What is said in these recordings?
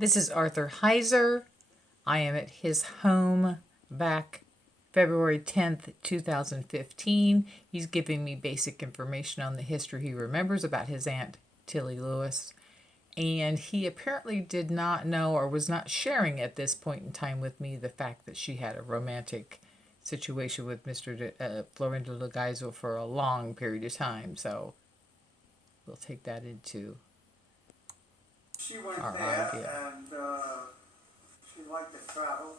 This is Arthur Heiser. I am at his home back February 10th, 2015. He's giving me basic information on the history he remembers about his Aunt Tilly Lewis. And he apparently did not know or was not sharing at this point in time with me the fact that she had a romantic situation with Mr. Florindo Legaizo for a long period of time. So we'll take that into She went our there idea. and she liked to travel.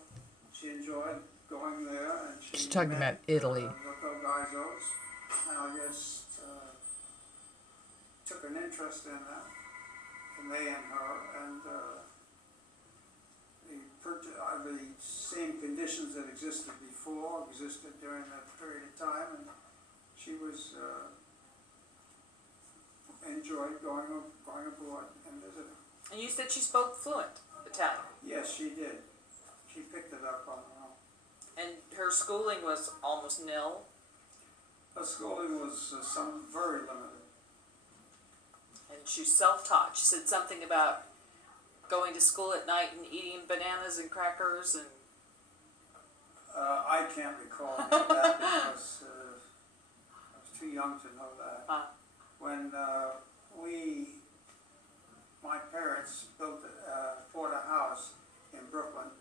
She enjoyed going there, and She's talking about Italy. The Gaizos, and I guess took an interest in that, and they and her, and the same conditions that existed before existed during that period of time, and she was enjoyed going abroad and visiting. And you said she spoke fluent Italian. Yes, she did. She picked it up on her own. And her schooling was almost nil. Her schooling was very limited. And she's self-taught. She said something about going to school at night and eating bananas and crackers and... I can't recall that because I was too young to know that. When my parents bought a house in Brooklyn,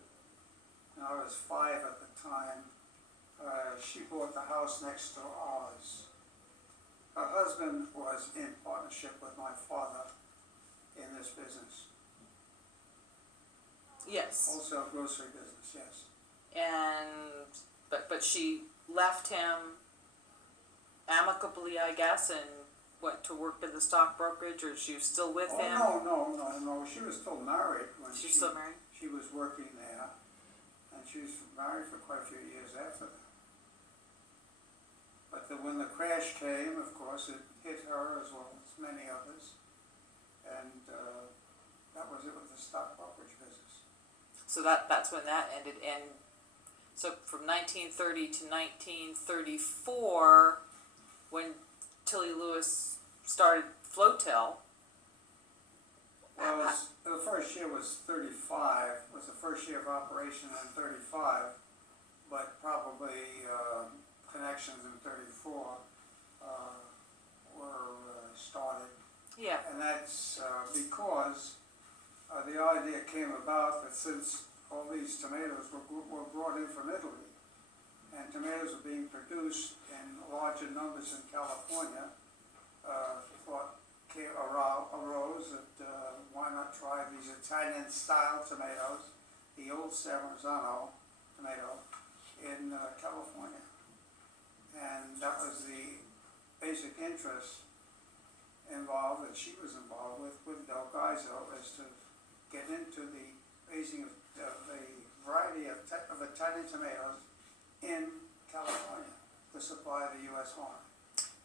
and I was 5 at the time. She bought the house next to ours. Her husband was in partnership with my father in this business. Yes. Wholesale grocery business, yes. And but she left him amicably, I guess, and went to work in the stock brokerage, or she was still with him? No. She was still married when She was still married? She was working there, and she was married for quite a few years after that. But when the crash came, of course, it hit her as well as many others, and that was it with the stock brokerage business. So that's when that ended. And so from 1930 to 1934, when Tilly Lewis started Flotel. Well, the first year was 35, was the first year of operation in 35, but probably connections in 34 were started. Yeah. And that's because the idea came about that since all these tomatoes were brought in from Italy, and tomatoes were being produced in larger numbers in California, thought arose that why not try these Italian-style tomatoes, the old Serrano tomato, in California. And that was the basic interest involved, that she was involved with Del Gaizo, is to get into the raising of the variety of Italian tomatoes in California to supply the U.S. market.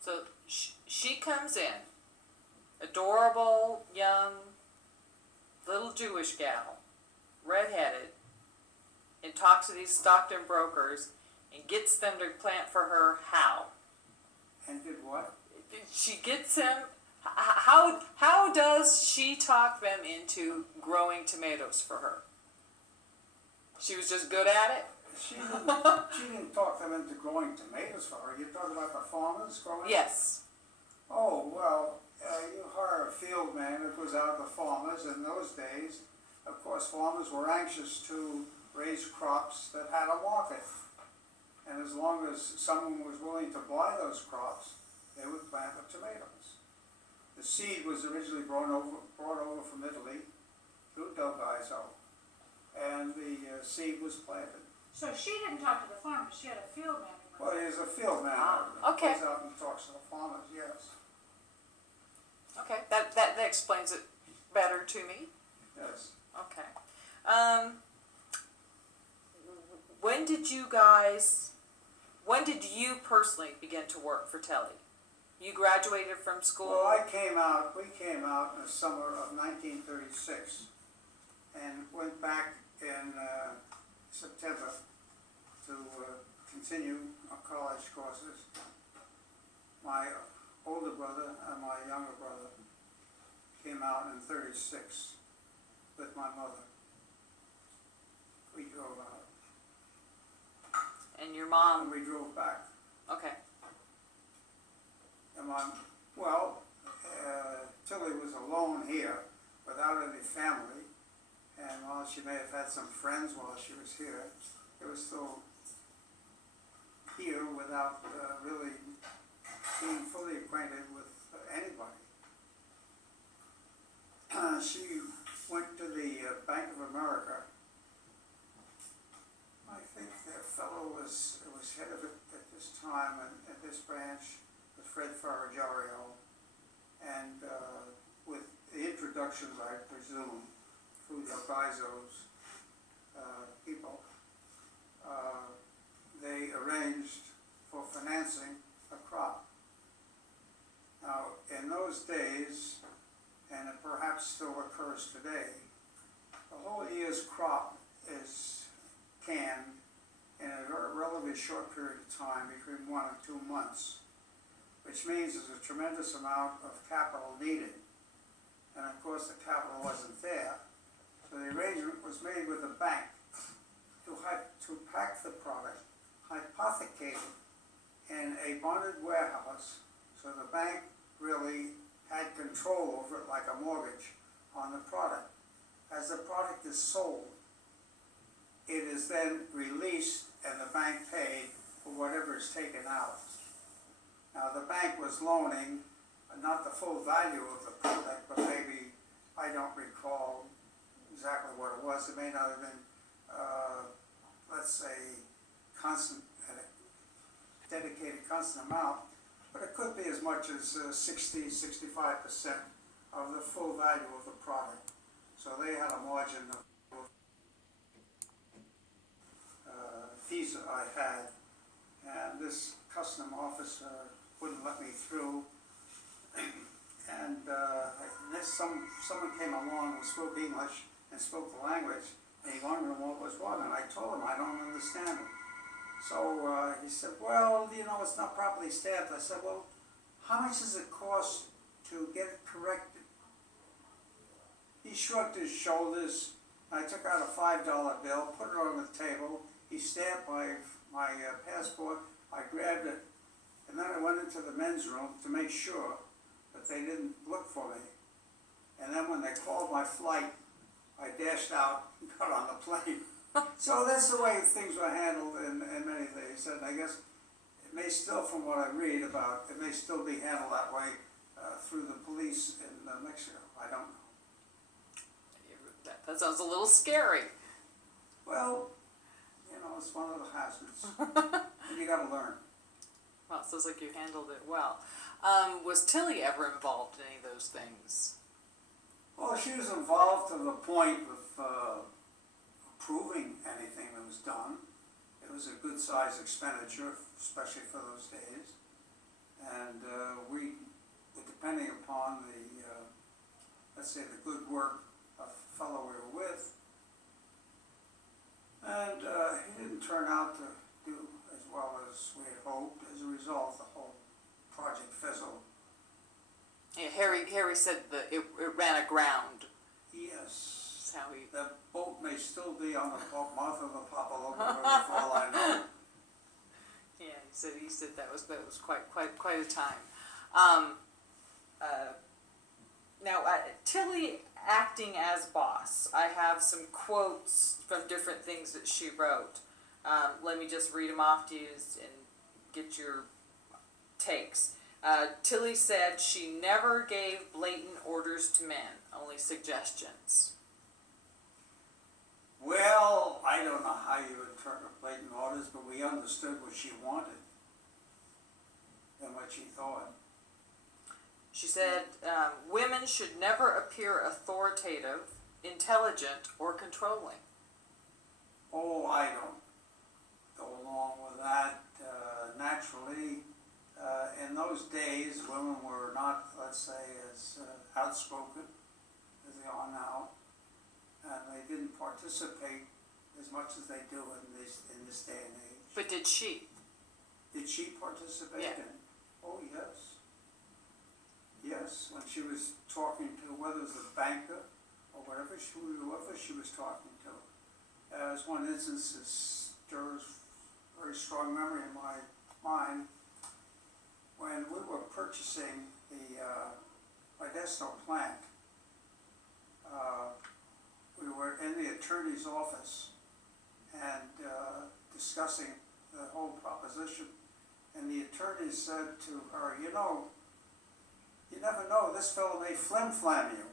So she comes in, adorable, young, little Jewish gal, redheaded, and talks to these Stockton brokers and gets them to plant for her. How? And did what? She gets them. How does she talk them into growing tomatoes for her? She was just good at it? She didn't talk them into growing tomatoes for her. You're talking about the farmers growing? Yes. Oh, well, you hire a field man that goes out to farmers. In those days, of course, farmers were anxious to raise crops that had a market. And as long as someone was willing to buy those crops, they would plant the tomatoes. The seed was originally brought over from Italy through Del Gaizo, and the seed was planted. So she didn't talk to the farmers, she had a field man. Well, he's a field man. Okay. He goes out and talks to the farmers, yes. Okay, that explains it better to me. Yes. Okay. When did you personally begin to work for Telly? You graduated from school? Well, we came out in the summer of 1936 and went back in September to continue our college courses. My older brother and my younger brother came out in 36. with my mother. We drove out, And your and mom, we drove back. okay, And Tilly was alone here, without any family, and while she may have had some friends while she was here, it was still here without really being fully acquainted with anybody. She went to the Bank of America. I think their fellow was head of it at this time, and at this branch, with Fred Ferrajario, and with the introductions, I presume, through the Bizo's people, they arranged for financing a crop. Now, in those days, and it perhaps still occurs today, the whole year's crop is canned in a relatively short period of time, between 1 and 2 months, which means there's a tremendous amount of capital needed. And of course, the capital wasn't there. So the arrangement was made with the bank to pack the product, hypothecate it in a bonded warehouse, so the bank really had control over it like a mortgage on the product. As the product is sold, it is then released and the bank paid for whatever is taken out. Now, the bank was loaning not the full value of the product, but maybe, I don't recall exactly what it was. It may not have been, let's say, dedicated constant amount, but it could be as much as 60–65% of the full value of the product. So they had a margin of fees that I had, and this custom officer wouldn't let me through. And someone came along who spoke English and spoke the language, and he wanted to know what was what, and I told him I don't understand it. So he said, well, it's not properly stamped. I said, well, how much does it cost to get it corrected? He shrugged his shoulders. I took out a $5 bill, put it on the table. He stamped my passport. I grabbed it, and then I went into the men's room to make sure that they didn't look for me. And then when they called my flight, I dashed out and got on the plane. So that's the way things were handled in many things. And I guess it may still, from what I read about, it may still be handled that way through the police in Mexico. I don't know. that sounds a little scary. Well, it's one of the hazards. You gotta learn. Well, it sounds like you handled it well. Was Tilly ever involved in any of those things? Well, she was involved to the point of approving anything that was done. It was a good-sized expenditure, especially for those days. And we, depending upon the, let's say, the good work of the fellow we were with, and he didn't turn out to do as well as we had hoped. As a result, the whole project fizzled. Yeah, Harry said that it ran aground. Yes. That's how he. The boat may still be on the mouth of the Papaloca River, for all I know. Yeah, he said that was quite a time. Now, Tilly acting as boss. I have some quotes from different things that she wrote. Let me just read them off to you and get your takes. Tilly said she never gave blatant orders to men, only suggestions. Well, I don't know how you interpret blatant orders, but we understood what she wanted and what she thought. She said women should never appear authoritative, intelligent, or controlling. Oh, I don't go along with that. Naturally, in those days, women were not, let's say, as outspoken as they are now, and they didn't participate as much as they do in this day and age. But did she? Did she participate Yeah. in? Oh, yes. Yes, when she was talking to whether it was a banker or whoever she was talking to. As one instance that stirs very strong memory in my mind, when we were purchasing the Modesto plant, we were in the attorney's office and discussing the whole proposition, and the attorney said to her, you never know, this fellow may flim-flam you.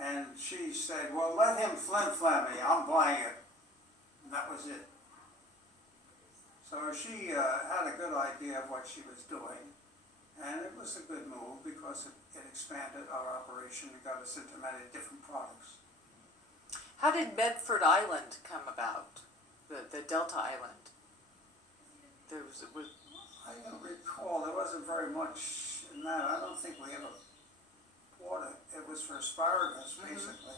And she said, well, let him flim-flam me, I'm buying it. And that was it. So she had a good idea of what she was doing, and it was a good move because it expanded our operation and got us into many different products. How did Bedford Island come about? The Delta Island? I don't recall, there wasn't very much in that. I don't think we ever bought it. It was for asparagus, basically.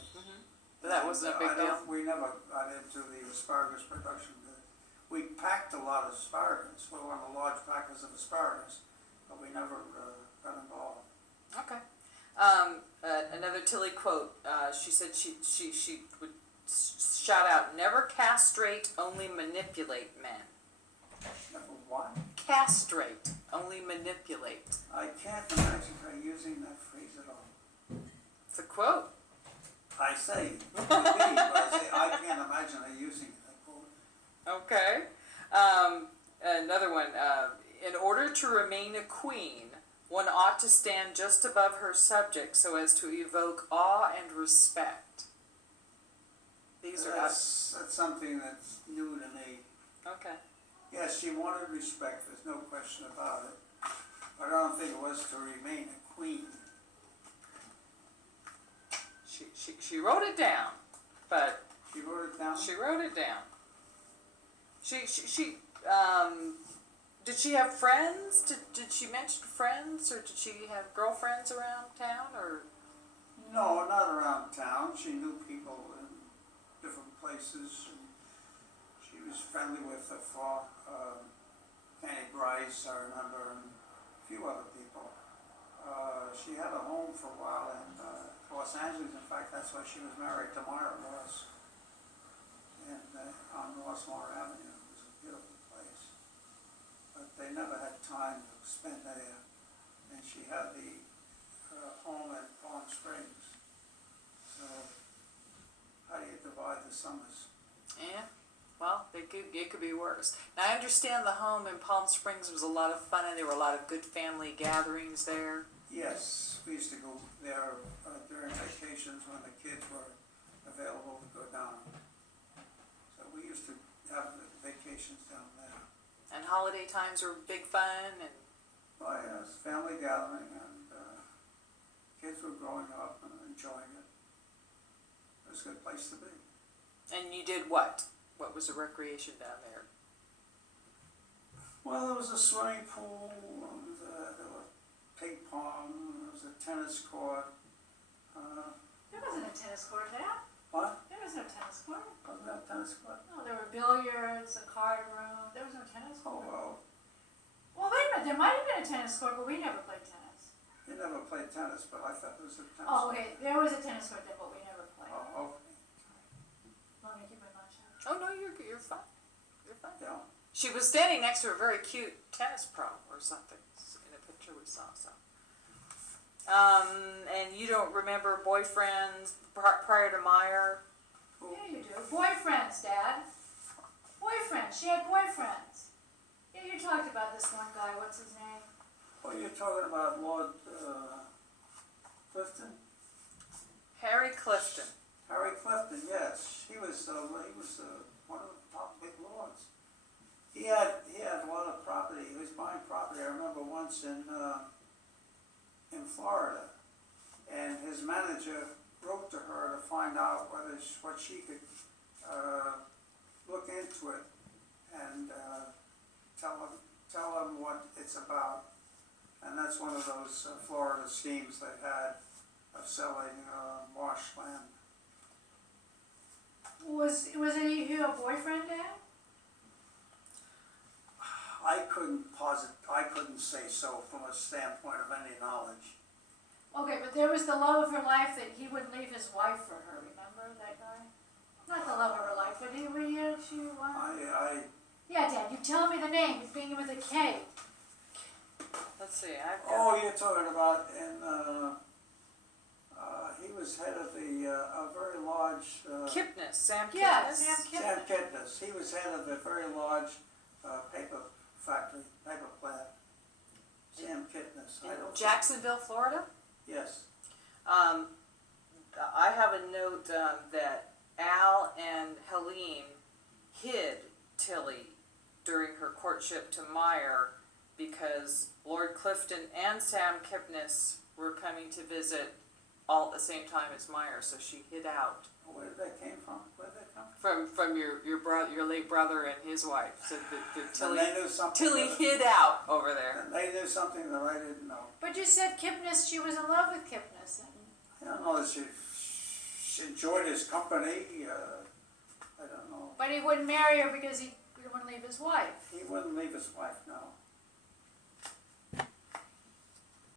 But that wasn't a big deal? We never got into the asparagus production. We packed a lot of asparagus. We were one of the large packers of asparagus, but we never got involved. Okay. Another Tilly quote. She said she would shout out, "Never castrate, only manipulate men." Never what? Castrate, only manipulate. I can't imagine her using that phrase at all. It's a quote. I say, it could be, but I say, I can't imagine her using that quote. Okay. Another one. In order to remain a queen, one ought to stand just above her subjects so as to evoke awe and respect. These are That's something that's new to me. okay. Yes, she wanted respect, there's no question about it. But I don't think it was to remain a queen. She wrote it down, but She wrote it down? she wrote it down. Did she have friends? Did she mention friends, or did she have girlfriends around town, or? No, not around town. She knew people in different places. And she was friendly with Fanny Bryce, I remember, and a few other people. She had a home for a while in Los Angeles. In fact, that's why she was married to Myra Ross. And on Rossmore Avenue. It was a beautiful place. But they never had time to spend there. And she had the home in Palm Springs. So how do you divide the summers? Yeah, well, it could be worse. Now, I understand the home in Palm Springs was a lot of fun, and there were a lot of good family gatherings there. Yes, we used to go there during vacations when the kids were available to go down. So we used to have vacations down there. And holiday times were big fun, and Well, yeah, it was a family gathering, and kids were growing up and enjoying it. It was a good place to be. you did what? What was the recreation down there? Well, there was a swimming pool, and there was ping pong, there was a tennis court. There wasn't a tennis court there. What? There was no tennis court. Wasn't there a tennis court? No, there were billiards, a card room. There was no tennis Oh, court. well, Well, wait a minute. There might have been a tennis court, but we never played tennis. you never played tennis, but I thought there was a tennis Oh, court. okay. There was a tennis court there, but we never played. Oh, okay. Let me keep my mouth shut. Oh no, you're fine. You're fine. Yeah. She was standing next to a very cute tennis pro or something in a picture we saw. So, and you don't remember boyfriends prior to Meyer? Yeah, you do. Boyfriends, Dad. Boyfriends. She had boyfriends. Yeah, you talked about this one guy. What's his name? Well, you're talking about Lord Clifton? Harry Clifton. Harry Clifton, yes. He was one of the top big lords. He had a lot of property. He was buying property. I remember once in Florida, and his manager wrote to her to find out what she could look into it and tell him what it's about. And that's one of those Florida schemes they had of selling marshland. Was he your boyfriend, Dad? I couldn't say so from a standpoint of any knowledge. Okay, but there was the love of her life that he wouldn't leave his wife for her, remember that guy? Not the love of her life, but he, yeah, Dad, you tell me the name, it's beginning with a K. Let's see, I've got. Oh, you're talking about he was head of a very large, Kipnis, Sam Kipnis? Yeah, Sam Sam Kipnis. He was head of a very large paper factory, paper plant. Sam Kipnis. I In don't. Jacksonville, Florida? Yes. I have a note that Al and Helene hid Tilly during her courtship to Meyer because Lord Clifton and Sam Kipnis were coming to visit all at the same time as Meyer, so she hid out. Where did that came from? Where did that come from? From your late brother and his wife. So And they knew something. Tilly hid out over there. And they knew something that I didn't know. But you said Kipnis, she was in love with Kipnis. I don't know that she enjoyed his company. I don't know. But he wouldn't marry her because he wouldn't leave his wife. He wouldn't leave his wife, no.